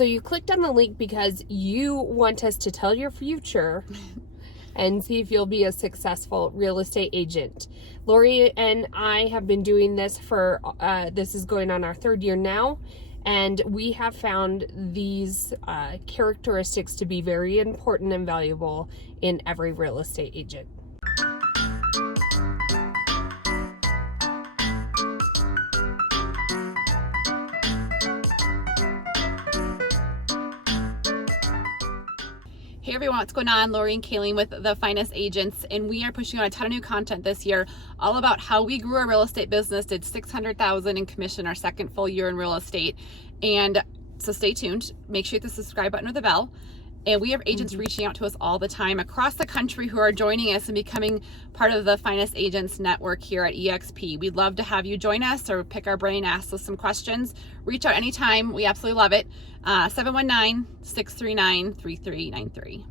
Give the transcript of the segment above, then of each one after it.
So you clicked on the link because you want us to tell your future and see if you'll be a successful real estate agent. Lori and I have been doing this for, this is going on our 3rd year now, and we have found these characteristics to be very important and valuable in every real estate agent. Hey everyone, what's going on? Lori and Kayleen with The Finest Agents, and we are pushing out a ton of new content this year, all about how we grew our real estate business, did $600,000 in commission our 2nd full year in real estate. And so stay tuned, make sure you hit the subscribe button or the bell. And we have agents reaching out to us all the time across the country who are joining us and becoming part of the Finest Agents network here at EXP. We'd love to have you join us or pick our brain, ask us some questions. Reach out anytime. We absolutely love it. 719-639-3393.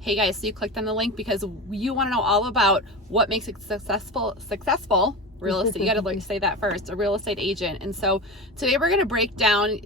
Hey guys, so you clicked on the link because you want to know all about what makes a successful real estate. You got to say that first, a real estate agent. And so today we're going to break down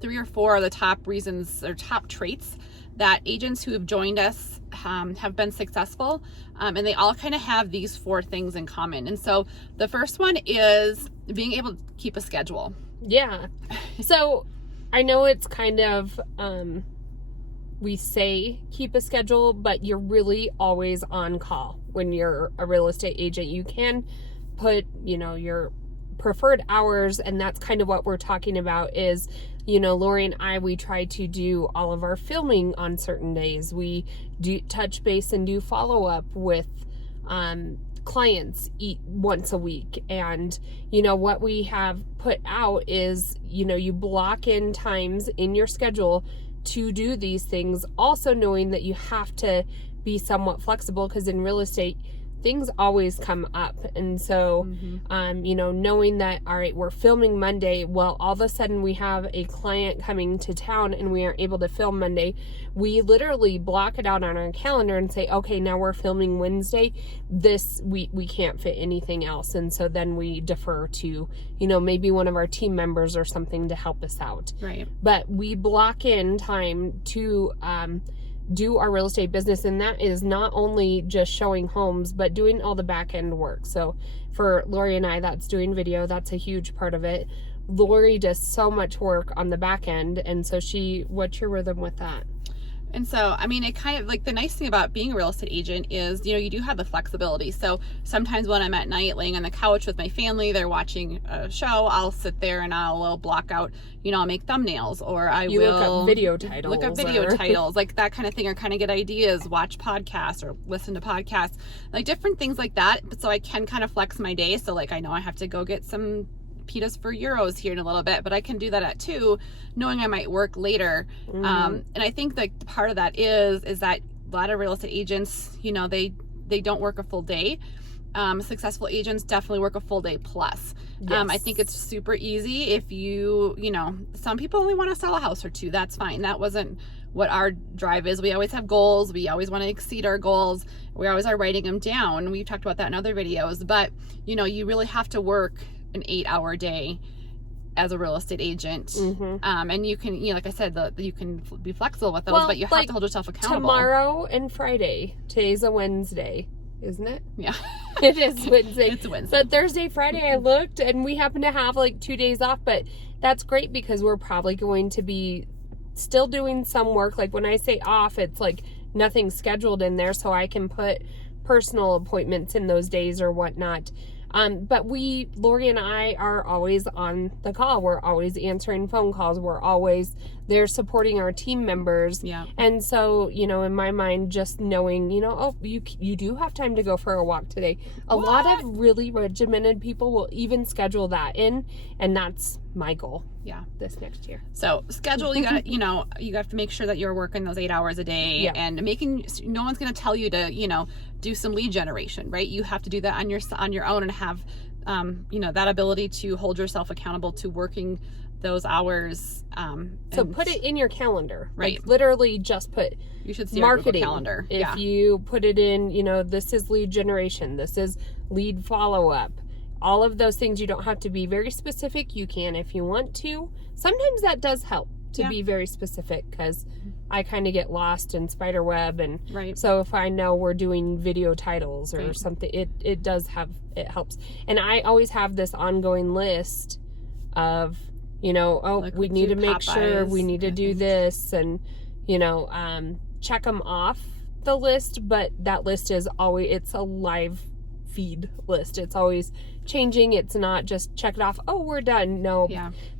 3 or 4 of the top reasons or top traits that agents who have joined us have been successful. And they all kind of have these 4 things in common. And so the first one is being able to keep a schedule. Yeah. So I know it's kind of, we say keep a schedule, but you're really always on call when you're a real estate agent. You can put, your preferred hours, and that's kind of what we're talking about is, Lori and I, we try to do all of our filming on certain days. We do touch base and do follow-up with clients once a week. And, what we have put out is, you block in times in your schedule to do these things, also knowing that you have to be somewhat flexible because in real estate things always come up. And so knowing that, all right, we're filming Monday, well, all of a sudden we have a client coming to town and we aren't able to film Monday, we literally block it out on our calendar and say, okay, now we're filming Wednesday, this we can't fit anything else. And so then we defer to maybe one of our team members or something to help us out. Right. But we block in time to do our real estate business, and that is not only just showing homes but doing all the back end work. So for Lori and I, that's doing video. That's a huge part of it. Lori does so much work on the back end, and so what's your rhythm with that? And so, it kind of like the nice thing about being a real estate agent is, you do have the flexibility. So sometimes when I'm at night laying on the couch with my family, they're watching a show, I'll sit there and I'll block out, I'll make thumbnails, or you look up video titles, like that kind of thing, or kind of get ideas, watch podcasts or listen to podcasts, like different things like that. But so I can kind of flex my day. So like, I know I have to go get some pitas for euros here in a little bit, but I can do that at 2, knowing I might work later. And I think like part of that is that a lot of real estate agents, they don't work a full day. Successful agents definitely work a full day plus. Yes. I think it's super easy if some people only want to sell a house or 2. That's fine. That wasn't what our drive is. We always have goals. We always want to exceed our goals. We always are writing them down. We've talked about that in other videos, but you really have to work an 8-hour day as a real estate agent. And you can, like I said, you can be flexible with those, but you have to hold yourself accountable. Tomorrow and Friday, today's a Wednesday, isn't it? Yeah. It is Wednesday. It's Wednesday. But Thursday, Friday, I looked and we happen to have like 2 days off, but that's great because we're probably going to be still doing some work. Like when I say off, it's like nothing scheduled in there, so I can put personal appointments in those days or whatnot. But Lori and I are always on the call. We're always answering phone calls. We're always there supporting our team members. Yeah. And so, in my mind, just knowing, you do have time to go for a walk today. A lot of really regimented people will even schedule that in, and that's my goal. Yeah. This next year. So schedule, you got you have to make sure that you're working those 8 hours a day, and no one's going to tell you to, do some lead generation, right? You have to do that on your own and have, that ability to hold yourself accountable to working those hours. So put it in your calendar. Right. Like literally just put You should see marketing our Google calendar. If you put it in, this is lead generation, this is lead follow-up. All of those things, you don't have to be very specific. You can if you want to. Sometimes that does help to be very specific, because I kind of get lost in spider web, and so if I know we're doing video titles or something, it helps. And I always have this ongoing list of like we need to make sure we need to do this, and check them off the list. But that list is always, it's a live feed list. It's always changing. It's not just check it off, oh, we're done. No,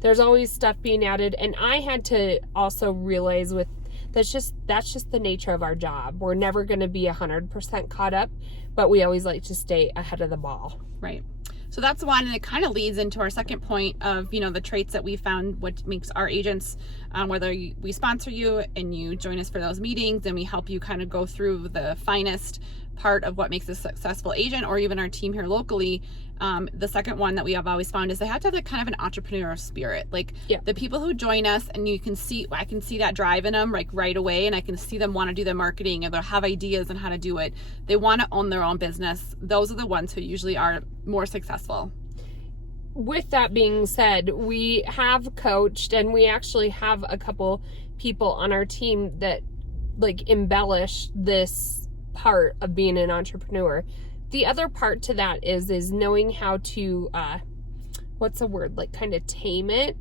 there's always stuff being added. And I had to also realize that's just the nature of our job. We're never going to be 100% caught up, but we always like to stay ahead of the ball. Right. So that's one, and it kind of leads into our second point of, the traits that we found, what makes our agents, whether we sponsor you and you join us for those meetings and we help you kind of go through the finest part of what makes a successful agent, or even our team here locally. The second one that we have always found is they have to have kind of an entrepreneurial spirit. Like the people who join us, and I can see that drive in them like right away, and I can see them want to do the marketing, and they have ideas on how to do it. They want to own their own business. Those are the ones who usually are more successful. With that being said, we have coached, and we actually have a couple people on our team that like embellish this part of being an entrepreneur. The other part to that is knowing how to what's the word, like kind of tame it.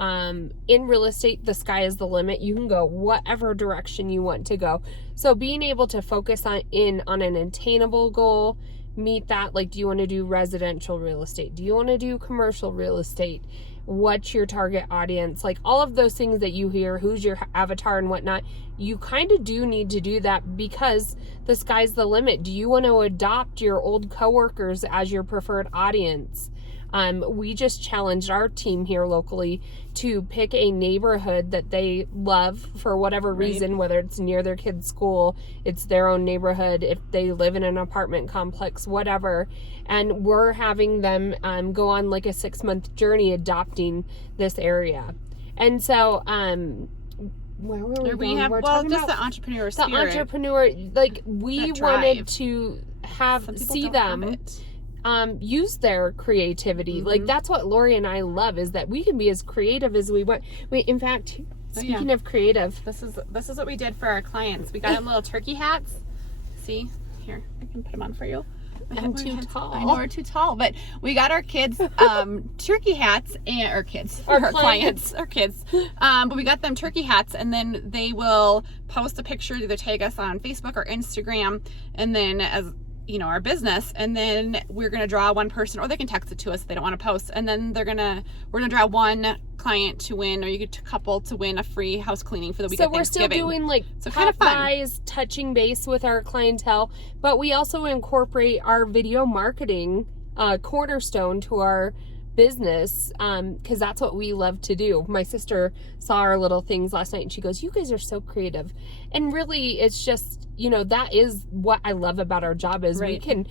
In real estate, the sky is the limit. You can go whatever direction you want to go. So being able to focus on an attainable goal, meet that. Like, do you want to do residential real estate? Do you want to do commercial real estate? What's your target audience? Like all of those things that you hear, who's your avatar and whatnot, you kind of do need to do that, because the sky's the limit. Do you want to adopt your old coworkers as your preferred audience? We just challenged our team here locally to pick a neighborhood that they love for whatever reason, whether it's near their kid's school, it's their own neighborhood, if they live in an apartment complex, whatever. And we're having them go on like a 6-month journey adopting this area. And so, where were we going? We're talking just about the entrepreneur spirit. The entrepreneur, like we wanted to see them use their creativity. Like that's what Lori and I love, is that we can be as creative as we want. In fact, speaking of creative, this is what we did for our clients. We got them little turkey hats. See here, I can put them on for you. I'm too tall. I know we're too tall, but we got our kids turkey hats, and our clients, but we got them turkey hats, and then they will post a picture, either tag us on Facebook or Instagram, and then as our business, and then we're going to draw one person, or they can text it to us if they don't want to post, and then we're going to draw one client to win, or you get a couple to win a free house cleaning for the week of Thanksgiving. So we're still doing like kind of fun, touching base with our clientele, but we also incorporate our video marketing cornerstone to our business, because that's what we love to do. My sister saw our little things last night and she goes, you guys are so creative. And really it's just, that is what I love about our job, is we can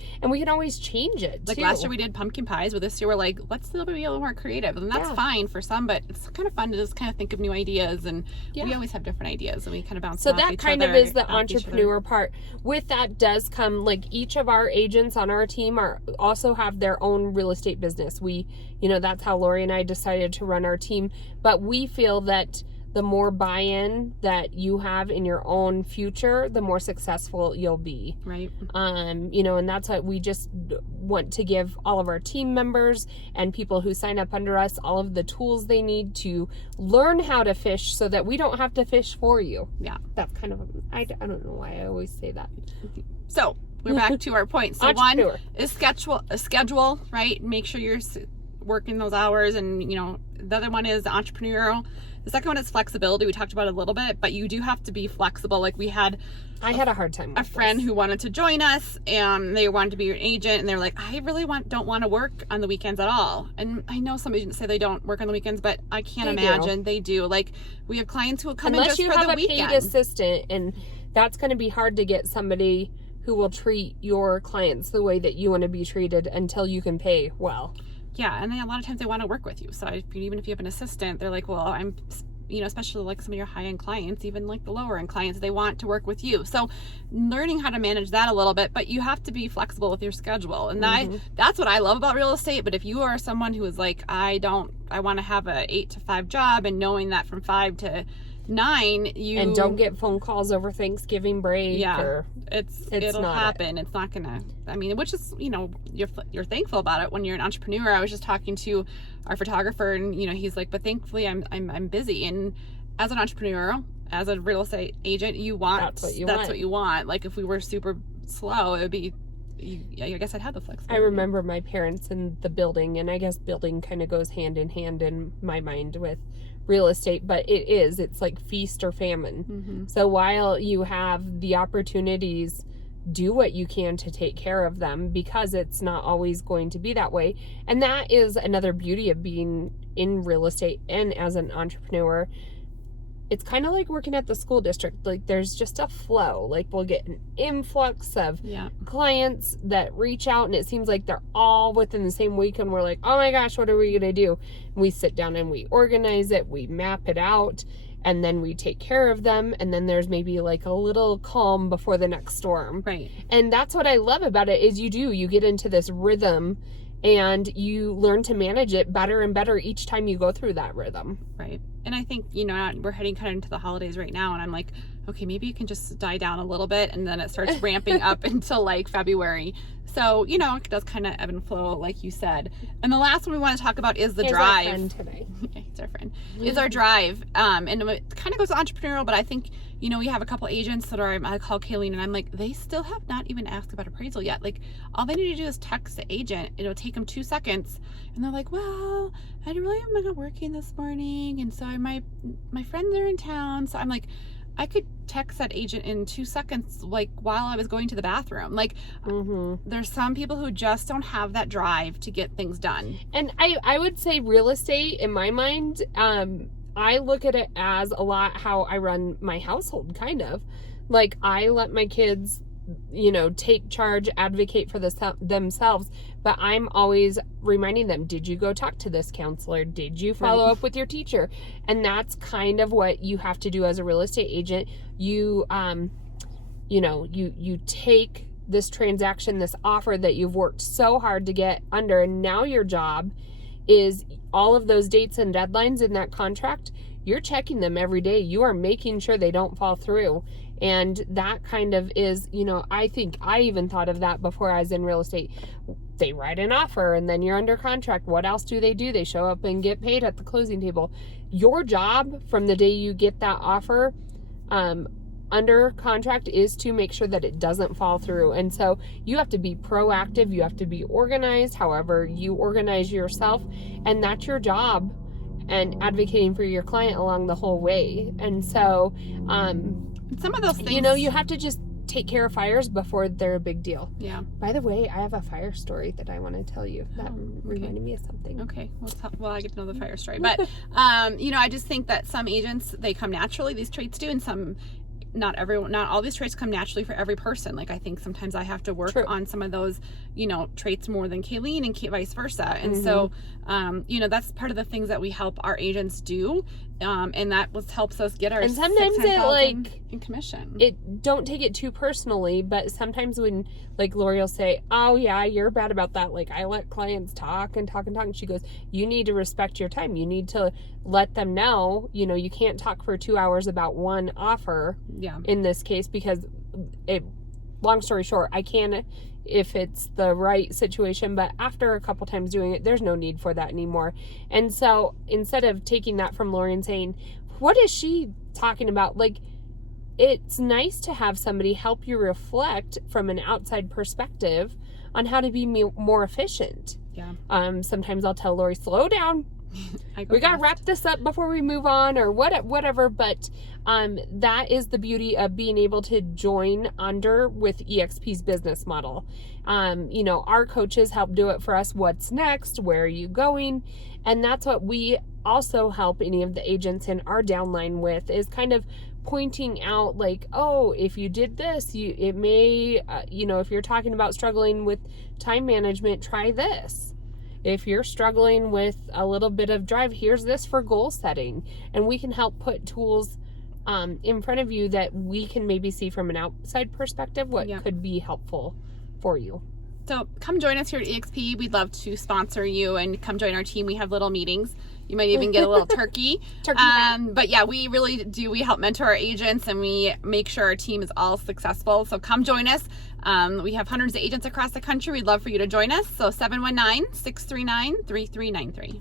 always change it like too. Last year we did pumpkin pies, but this year we're like, let's be a little more creative, and that's fine for some, but it's kind of fun to just kind of think of new ideas, and we always have different ideas, and we kind of bounce off each other. So that kind of is the entrepreneur part. With that does come, like, each of our agents on our team also have their own real estate business. We that's how Lori and I decided to run our team, but we feel that the more buy-in that you have in your own future, the more successful you'll be. Right. And that's what we just want to give all of our team members and people who sign up under us all of the tools they need to learn how to fish, so that we don't have to fish for you. Yeah. That's kind of, I don't know why I always say that. So we're back to our point. So one is schedule, right? Make sure you're working those hours, and the other one is entrepreneurial. The second one is flexibility. We talked about it a little bit, but you do have to be flexible. Like I had a hard time with a friend who wanted to join us, and they wanted to be an agent, and they're like, I really don't want to work on the weekends at all. And I know some agents say they don't work on the weekends, but I can't imagine they do. Like, we have clients who will come in just for the weekend. Unless you have a paid assistant, and that's going to be hard to get somebody who will treat your clients the way that you want to be treated until you can pay well. Yeah, and then a lot of times they want to work with you. So even if you have an assistant, they're like, well, I'm, especially like some of your high-end clients, even like the lower-end clients, they want to work with you. So learning how to manage that a little bit, but you have to be flexible with your schedule. And that's what I love about real estate. But if you are someone who is like, I want to have a 8 to 5 job, and knowing that from 5 to 9 and don't get phone calls over Thanksgiving break. Yeah, it'll happen. It's not gonna, which is, you're thankful about it when you're an entrepreneur. I was just talking to our photographer, and he's like, but thankfully I'm busy. And as an entrepreneur, as a real estate agent, that's what you want. Like if we were super slow, it would be, I guess I'd have the flexibility. I remember my parents in the building, and I guess building kind of goes hand in hand in my mind with real estate, but it's like feast or famine. So while you have the opportunities, do what you can to take care of them, because it's not always going to be that way. And that is another beauty of being in real estate and as an entrepreneur. It's kind of like working at the school district. Like there's just a flow. Like we'll get an influx of clients that reach out, and it seems like they're all within the same week, and we're like, oh my gosh, what are we going to do? And we sit down and we organize it, we map it out, and then we take care of them. And then there's maybe like a little calm before the next storm. Right. And that's what I love about it is you get into this rhythm, and you learn to manage it better and better each time you go through that rhythm. Right. And I think, we're heading kind of into the holidays right now, and I'm like, okay, maybe you can just die down a little bit, and then it starts ramping up until like February. So, it does kind of ebb and flow, like you said. And the last one we want to talk about is the drive. Our friend today. He's our friend. Is our drive. And it kind of goes entrepreneurial, but I think, we have a couple agents that I call Kayleen, and I'm like, they still have not even asked about appraisal yet. Like, all they need to do is text the agent. It'll take them 2 seconds. And they're like, well, I really am not working this morning, and so my friends are in town. So I'm like, I could text that agent in 2 seconds, like while I was going to the bathroom. Like there's some people who just don't have that drive to get things done. And I would say real estate, in my mind, I look at it as a lot how I run my household, kind of. Like I let my kids, take charge, advocate for themselves, but I'm always reminding them, did you go talk to this counselor? Did you follow up with your teacher? And that's kind of what you have to do as a real estate agent. You take this transaction, this offer that you've worked so hard to get under, and now your job is all of those dates and deadlines in that contract. You're checking them every day. You are making sure they don't fall through. And that kind of is, I think I even thought of that before I was in real estate. They write an offer, and then you're under contract. What else do? They show up and get paid at the closing table. Your job from the day you get that offer under contract is to make sure that it doesn't fall through. And so you have to be proactive. You have to be organized, however you organize yourself. And that's your job, and advocating for your client along the whole way. And so, some of those things, you have to just take care of fires before they're a big deal. Yeah. By the way, I have a fire story that I want to tell you. That reminded me of something. Okay. Well, I get to know the fire story. But, I just think that some agents, they come naturally, these traits do, and some, not all these traits come naturally for every person. Like I think sometimes I have to work on some of those, traits more than Kayleen, and vice versa. And so, that's part of the things that we help our agents do. And that helps us get our, and sometimes in commission. Don't take it too personally, but sometimes when like Lori will say, oh yeah, you're bad about that. Like I let clients talk and talk and talk. And she goes, you need to respect your time. You need to let them know, you can't talk for 2 hours about one offer in this case, because long story short, I can if it's the right situation, but after a couple times doing it, there's no need for that anymore. And so instead of taking that from Lori and saying, what is she talking about? Like, it's nice to have somebody help you reflect from an outside perspective on how to be more efficient. Yeah. Sometimes I'll tell Lori, slow down. We got to wrap this up before we move on, or whatever. But that is the beauty of being able to join under with EXP's business model. Our coaches help do it for us. What's next? Where are you going? And that's what we also help any of the agents in our downline with, is kind of pointing out, like, oh, if you did this, it may, if you're talking about struggling with time management, try this. If you're struggling with a little bit of drive, here's this for goal setting. And we can help put tools in front of you that we can maybe see from an outside perspective what could be helpful for you. So come join us here at EXP. We'd love to sponsor you and come join our team. We have little meetings. You might even get a little turkey. But yeah, we really do. We help mentor our agents and we make sure our team is all successful. So come join us. We have hundreds of agents across the country. We'd love for you to join us. So 719-639-3393.